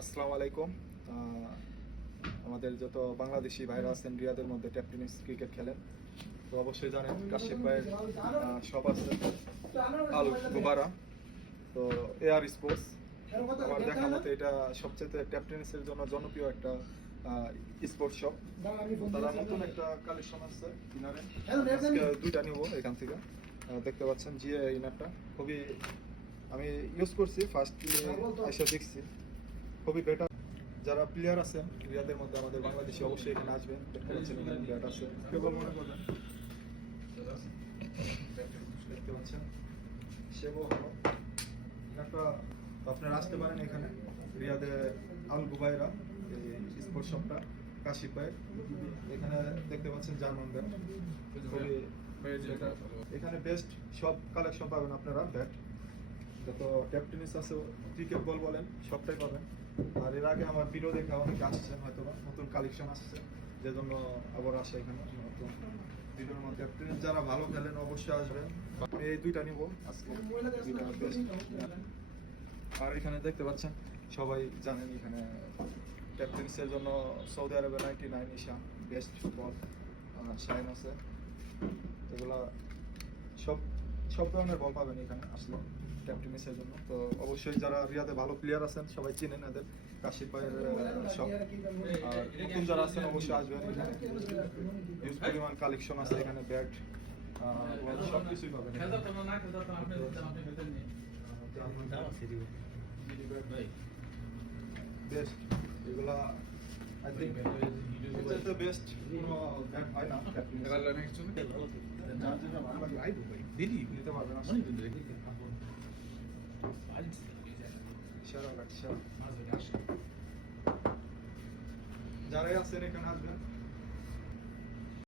আসসালামু আলাইকুম। আমাদের যত বাংলাদেশি ভাইরা আছেন রিয়াদের মধ্যে টেপ টেনিস ক্রিকেট খেলেন, তো অবশ্যই জানেন কাশিফ ভাইয়ের শপ আছে আল গুবারা, তো এআর স্পোর্টস। আমার দেখা মতে এটা সবচেয়ে টেপ টেনিসের জন্য জনপ্রিয় একটা স্পোর্টস শপ। তারা নতুন একটা কালেকশন আছে ইনারে, আজকে দুইটা নিব এখান থেকে। দেখতে পাচ্ছেন জিএ ইনারটা খুবই, আমি ইউজ করছি, ফার্স্ট এসে দেখছি খুবই বেটার। যারা প্লেয়ার আছেন রিয়াদের মধ্যে আমাদের বাংলাদেশি অবশ্যই এখানে আসবেন। দেখতে পাচ্ছেন এখানে ব্যাট আছে, কেবল মনে করবেন দেখতে পাচ্ছেন সেবো হলো একটা। আপনারা আসতে পারেন এখানে রিয়াদে আল গুবাইরা স্পোর্টস শপটা কাশিফ ভাই। এখানে দেখতে পাচ্ছেন জার্মান ব্যাট, খুবই এখানে বেস্ট সব কালেকশন পাবেন আপনারা। ব্যাট যত টেপ টেনিস আছে, ক্রিকেট বল বলেন, সবটাই পাবেন। আর এর আগে আমার ভিডিও দেখা অনেকে আসছেন, হয়তো নতুন কালেকশন আসছে, যে জন্য আবার আসে এখানে নতুন ভিডিওর মধ্যে। টেপ টেনিস যারা ভালো খেলেন অবশ্যই আসবেন। আমি এই দুইটা নিব আজকে, দুইটা বেস্ট। আর এখানে দেখতে পাচ্ছেন সবাই জানেন এখানে টেপ টেনিসের জন্য সৌদি আরবে 99 ইশা বেস্ট বল শাইন আছে। এগুলা সব সব ধরনের বল পাবেন এখানে আসলে টেপ টেনিসের জন্য। তো অবশ্যই যারা রিয়াদে ভালো প্লেয়ার আছেন সবাই চিনেন এদের, কাশিফ ভাইয়ের সব। আর নতুন যারা আছেন অবশ্যই আসবেন, এখানে হিউজ পরিমাণ কালেকশন আছে এখানে, ব্যাট সব কিছুই পাবেন। বেস্ট এগুলা আই থিঙ্ক বেস্ট কোনো ব্যাট হয় না নিতে পারবেন যারাই আছেন এখানে আসবেন।